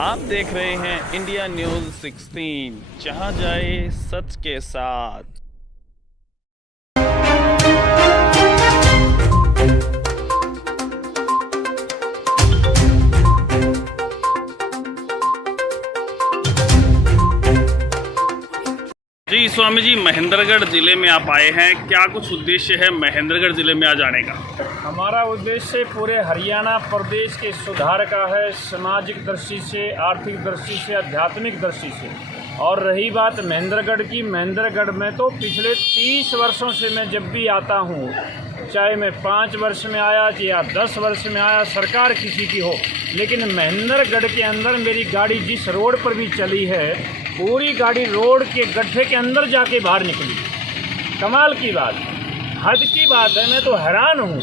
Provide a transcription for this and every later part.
आप देख रहे हैं इंडिया न्यूज़ 16, जहां जाए सच के साथ। जी स्वामी जी, महेंद्रगढ़ ज़िले में आप आए हैं, क्या कुछ उद्देश्य है महेंद्रगढ़ ज़िले में आ जाने का? हमारा उद्देश्य पूरे हरियाणा प्रदेश के सुधार का है, सामाजिक दृष्टि से, आर्थिक दृष्टि से, आध्यात्मिक दृष्टि से। और रही बात महेंद्रगढ़ की, महेंद्रगढ़ में तो पिछले 30 वर्षों से मैं जब भी आता हूँ, चाहे मैं 5 वर्ष में आया या 10 वर्ष में आया, सरकार किसी की हो, लेकिन महेंद्रगढ़ के अंदर मेरी गाड़ी जिस रोड पर भी चली है, पूरी गाड़ी रोड के गड्ढे के अंदर जाके बाहर निकली। कमाल की बात, हद की बात है, मैं तो हैरान हूँ।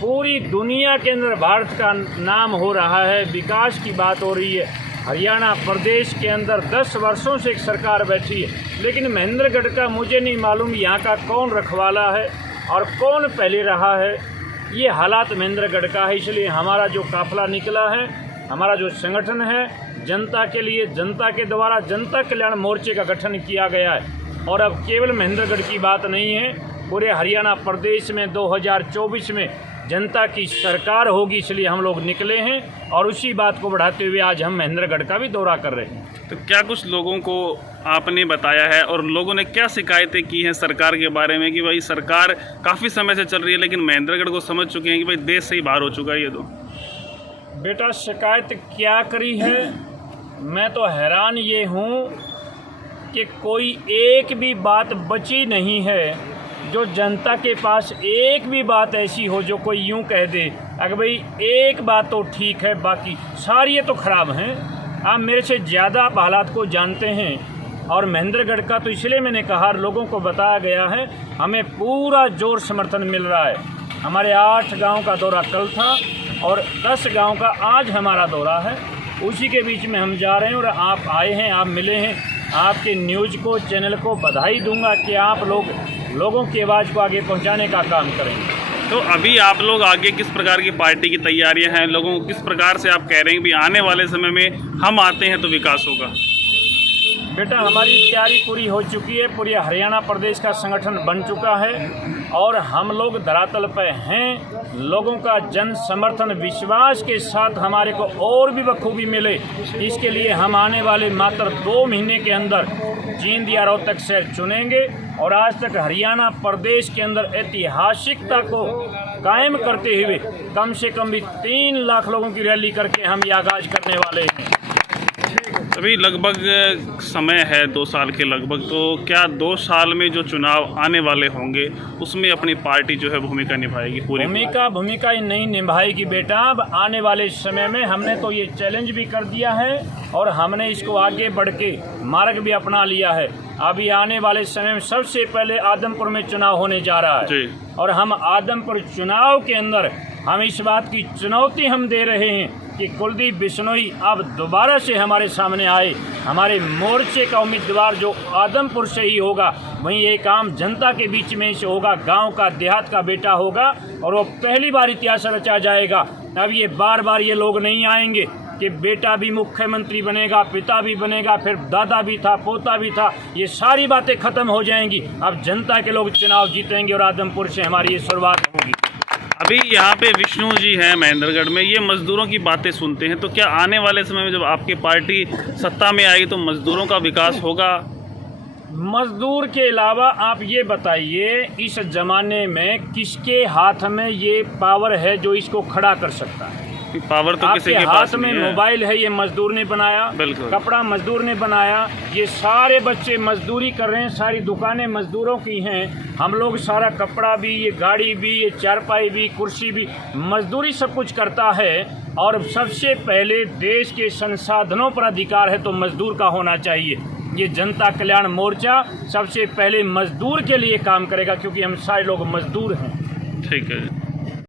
पूरी दुनिया के अंदर भारत का नाम हो रहा है, विकास की बात हो रही है। हरियाणा प्रदेश के अंदर 10 वर्षों से एक सरकार बैठी है, लेकिन महेंद्रगढ़ का मुझे नहीं मालूम यहाँ का कौन रखवाला है और कौन पहले रहा है। ये हालात महेंद्रगढ़ का है। इसलिए हमारा जो काफिला निकला है, हमारा जो संगठन है, जनता के लिए, जनता के द्वारा जनता कल्याण मोर्चे का गठन किया गया है। और अब केवल महेंद्रगढ़ की बात नहीं है, पूरे हरियाणा प्रदेश में 2024 में जनता की सरकार होगी, इसलिए हम लोग निकले हैं। और उसी बात को बढ़ाते हुए आज हम महेंद्रगढ़ का भी दौरा कर रहे हैं। तो क्या कुछ लोगों को आपने बताया है और लोगों ने क्या शिकायतें की हैं सरकार के बारे में कि भाई सरकार काफ़ी समय से चल रही है, लेकिन महेंद्रगढ़ को समझ चुके हैं कि भाई देश से ही बाहर हो चुका है ये तो? बेटा, शिकायत क्या करी है, मैं तो हैरान ये हूँ कि कोई एक भी बात बची नहीं है जो जनता के पास एक भी बात ऐसी हो जो कोई यूं कह दे अगर भाई एक बात तो ठीक है, बाकी सारी ये तो ख़राब हैं। आप मेरे से ज़्यादा आप हालात को जानते हैं। और महेंद्रगढ़ का तो इसलिए मैंने कहा, लोगों को बताया गया है, हमें पूरा जोर समर्थन मिल रहा है। हमारे 8 गाँव का दौरा कल था और 10 गाँव का आज हमारा दौरा है। उसी के बीच में हम जा रहे हैं और आप आए हैं, आप मिले हैं। आपके न्यूज़ को, चैनल को बधाई दूंगा कि आप लोगों की आवाज़ को आगे पहुंचाने का काम करेंगे। तो अभी आप लोग आगे किस प्रकार की पार्टी की तैयारियां हैं? लोगों को किस प्रकार से आप कह रहे हैं कि आने वाले समय में हम आते हैं तो विकास होगा? बेटा, हमारी तैयारी पूरी हो चुकी है। पूरे हरियाणा प्रदेश का संगठन बन चुका है और हम लोग धरातल पर हैं। लोगों का जन समर्थन विश्वास के साथ हमारे को और भी बखूबी मिले, इसके लिए हम आने वाले मात्र 2 महीने के अंदर जींद या रोहतक शहर चुनेंगे। और आज तक हरियाणा प्रदेश के अंदर ऐतिहासिकता को कायम करते हुए कम से कम भी 3 लाख लोगों की रैली करके हम ये आगाज़ करने वाले हैं। अभी लगभग समय है 2 साल के लगभग, तो क्या 2 साल में जो चुनाव आने वाले होंगे उसमें अपनी पार्टी जो है भूमिका निभाएगी? पूरी भूमिका ही नहीं निभाएगी बेटा। अब आने वाले समय में हमने तो ये चैलेंज भी कर दिया है और हमने इसको आगे बढ़ के मार्ग भी अपना लिया है। अभी आने वाले समय में सबसे पहले आदमपुर में चुनाव होने जा रहा है और हम आदमपुर चुनाव के अंदर हम इस बात की चुनौती हम दे रहे हैं कि कुलदीप बिश्नोई अब दोबारा से हमारे सामने आए। हमारे मोर्चे का उम्मीदवार जो आदमपुर से ही होगा, वहीं एक आम जनता के बीच में से होगा, गांव का, देहात का बेटा होगा और वो पहली बार इतिहास रचा जाएगा। अब ये बार ये लोग नहीं आएंगे कि बेटा भी मुख्यमंत्री बनेगा, पिता भी बनेगा, फिर दादा भी था, पोता भी था। ये सारी बातें खत्म हो जाएंगी। अब जनता के लोग चुनाव जीतेंगे और आदमपुर से हमारी ये शुरुआत होगी। अभी यहाँ पे विष्णु जी हैं महेंद्रगढ़ में, ये मजदूरों की बातें सुनते हैं, तो क्या आने वाले समय में जब आपकी पार्टी सत्ता में आएगी तो मजदूरों का विकास होगा? मजदूर के अलावा आप ये बताइए, इस ज़माने में किसके हाथ में ये पावर है जो इसको खड़ा कर सकता है? पावर तो किसी के हाथ में मोबाइल है, ये मजदूर ने बनाया, कपड़ा मजदूर ने बनाया, ये सारे बच्चे मजदूरी कर रहे हैं, सारी दुकानें मजदूरों की हैं। हम लोग सारा कपड़ा भी, ये गाड़ी भी, ये चारपाई भी, कुर्सी भी, मजदूरी सब कुछ करता है। और सबसे पहले देश के संसाधनों पर अधिकार है तो मजदूर का होना चाहिए। ये जनता कल्याण मोर्चा सबसे पहले मजदूर के लिए काम करेगा, क्योंकि हम सारे लोग मजदूर हैं। ठीक है।